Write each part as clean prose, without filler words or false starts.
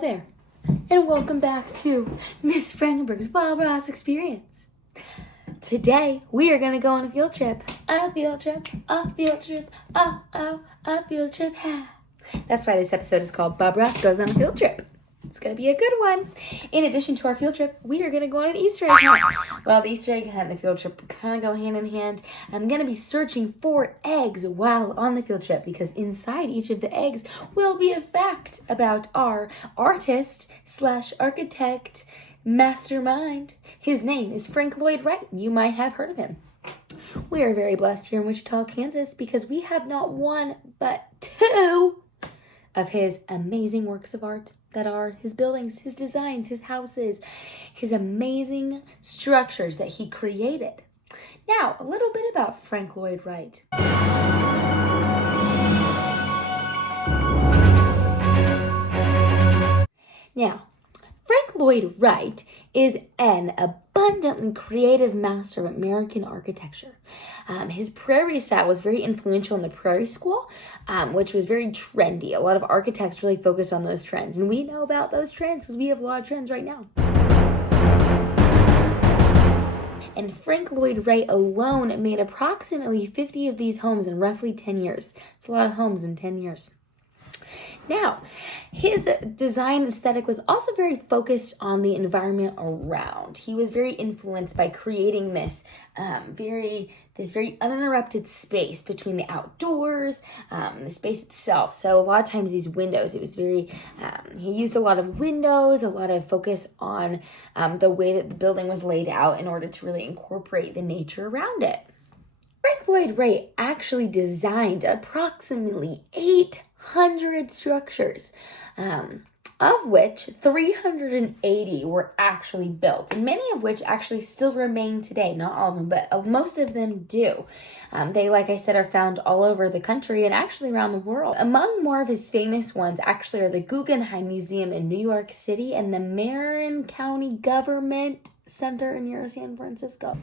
there, and welcome back to Miss Frangenberg's Bob Ross Experience. Today, we are going to go on a field trip. A field trip, a field trip, a field trip. That's why this episode is called Bob Ross Goes on a Field Trip. It's going to be a good one. In addition to our field trip, we are going to go on an Easter egg hunt. Well, the Easter egg hunt and the field trip kind of go hand in hand. I'm going to be searching for eggs while on the field trip because inside each of the eggs will be a fact about our artist/architect mastermind. His name is Frank Lloyd Wright. You might have heard of him. We are very blessed here in Wichita, Kansas because we have not one but two of his amazing works of art that are his buildings, his designs, his houses, his amazing structures that he created. Now, a little bit about Frank Lloyd Wright. Now, Frank Lloyd Wright is an abundantly creative master of American architecture. His prairie style was very influential in the Prairie School, which was very trendy. A lot of architects really focused on those trends, and we know about those trends because we have a lot of trends right now. And Frank Lloyd Wright alone made approximately 50 of these homes in roughly 10 years. It's a lot of homes in 10 years. Now, his design aesthetic was also very focused on the environment around. He was very influenced by creating this very uninterrupted space between the outdoors, the space itself. So a lot of times these windows, it was very, he used a lot of windows, a lot of focus on the way that the building was laid out in order to really incorporate the nature around it. Frank Lloyd Wright actually designed approximately 800 structures, of which 380 were actually built, many of which actually still remain today. Not all of them, but most of them do. They, like I said, are found all over the country and actually around the world. Among more of his famous ones actually are the Guggenheim Museum in New York City and the Marin County Government Center near San Francisco.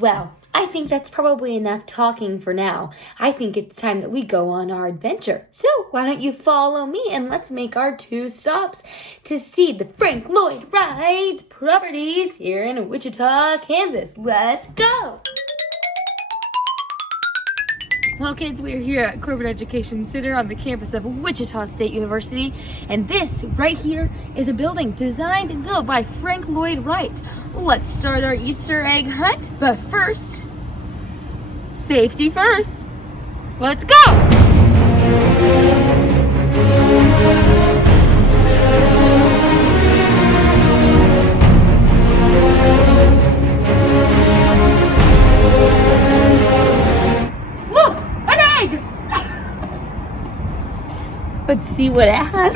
Well, I think that's probably enough talking for now. I think it's time that we go on our adventure. So why don't you follow me and let's make our 2 stops to see the Frank Lloyd Wright properties here in Wichita, Kansas. Let's go! Well, kids, we are here at Corbin Education Center on the campus of Wichita State University, and this right here is a building designed and built by Frank Lloyd Wright. Let's start our Easter egg hunt, but first, safety first. Let's go! Let's see what it has.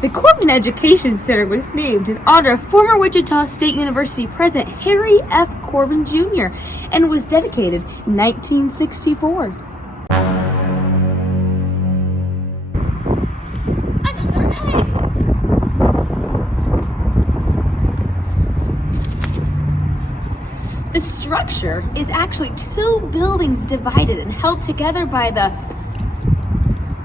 The Corbin Education Center was named in honor of former Wichita State University President Harry F. Corbin Jr. and was dedicated in 1964. Another egg! The structure is actually 2 buildings divided and held together by the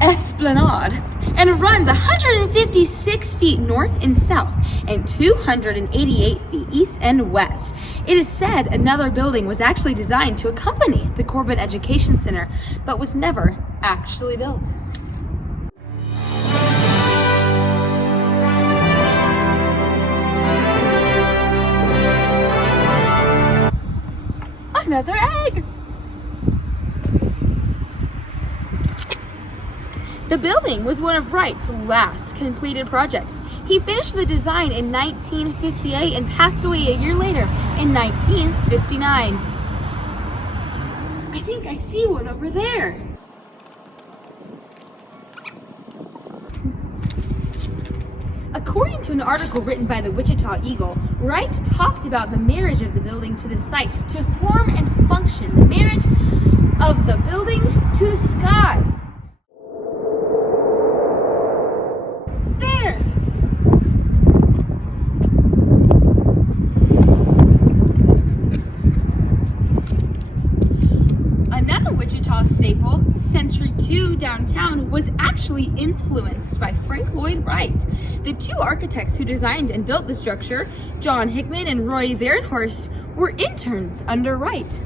esplanade and runs 156 feet north and south and 288 feet east and west. It is said another building was actually designed to accompany the Corbin Education Center, but was never actually built. Another egg! The building was one of Wright's last completed projects. He finished the design in 1958 and passed away a year later in 1959. I think I see one over there. According to an article written by the Wichita Eagle, Wright talked about the marriage of the building to the site to form and function the marriage of the building to the sky. There! Another Wichita State actually influenced by Frank Lloyd Wright. The two architects who designed and built the structure, John Hickman and Roy Varenhorst, were interns under Wright.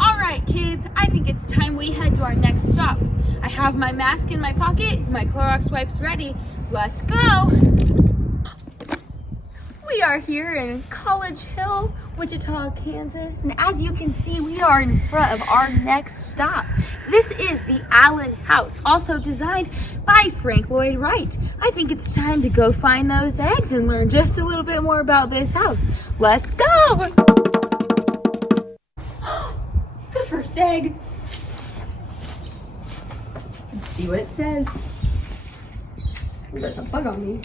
All right, kids, I think it's time we head to our next stop. I have my mask in my pocket, my Clorox wipes ready. Let's go. We are here in College Hill, Wichita, Kansas, and as you can see, we are in front of our next stop. This is the Allen House, also designed by Frank Lloyd Wright. I think it's time to go find those eggs and learn just a little bit more about this house. Let's go! The first egg. Let's see what it says. There's a bug on me.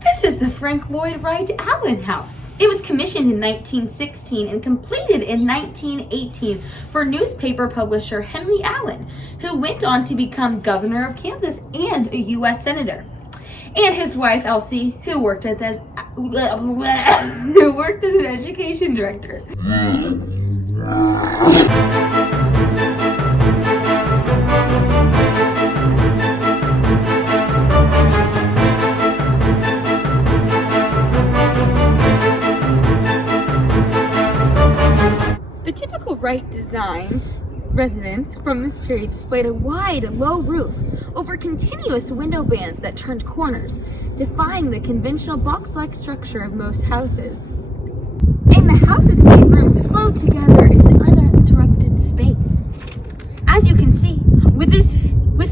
This is the Frank Lloyd Wright Allen House. It was commissioned in 1916 and completed in 1918 for newspaper publisher Henry Allen, who went on to become governor of Kansas and a U.S. senator. And his wife Elsie, who worked as an education director. The typical Wright-designed residence from this period displayed a wide, low roof over continuous window bands that turned corners, defying the conventional box-like structure of most houses. And the house's main rooms flowed together in an uninterrupted space. As you can see, with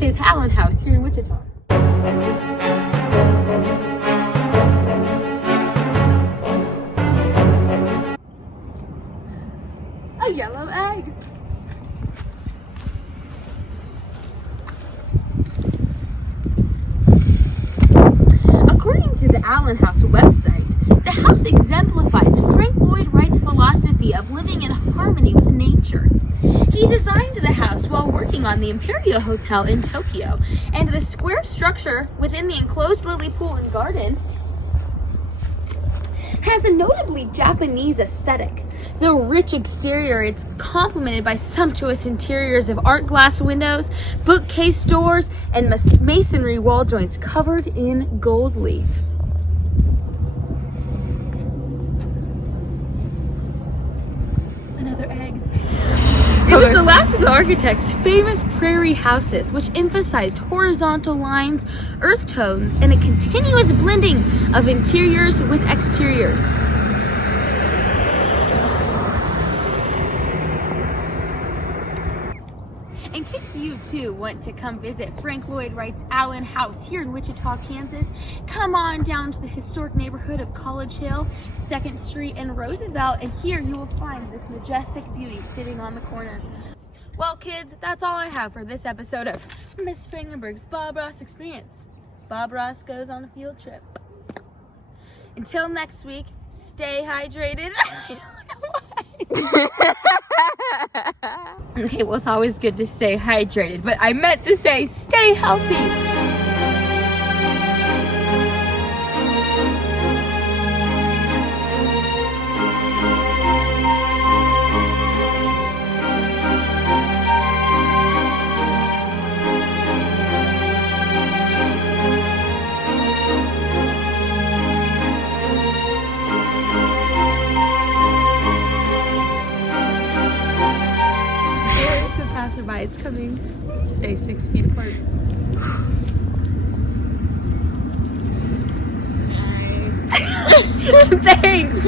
his Allen House here in Wichita. A yellow egg. According to the Allen House website, the house exemplifies Frank Lloyd Wright's philosophy of living in harmony with nature. He designed the house while working on the Imperial Hotel in Tokyo, and the square structure within the enclosed lily pool and garden has a notably Japanese aesthetic. The rich exterior is complemented by sumptuous interiors of art glass windows, bookcase doors, and masonry wall joints covered in gold leaf. Another egg. It was the last of the architect's famous prairie houses, which emphasized horizontal lines, earth tones, and a continuous blending of interiors with exteriors. In case you too want to come visit Frank Lloyd Wright's Allen House here in Wichita, Kansas, come on down to the historic neighborhood of College Hill, 2nd Street, and Roosevelt, and here you will find this majestic beauty sitting on the corner. Well, kids, that's all I have for this episode of Miss Frangenberg's Bob Ross Experience. Bob Ross goes on a field trip. Until next week, stay hydrated. I don't know why. Okay, well, it's always good to stay hydrated, but I meant to say stay healthy. Passerbys coming. Stay 6 feet apart. Nice. Thanks.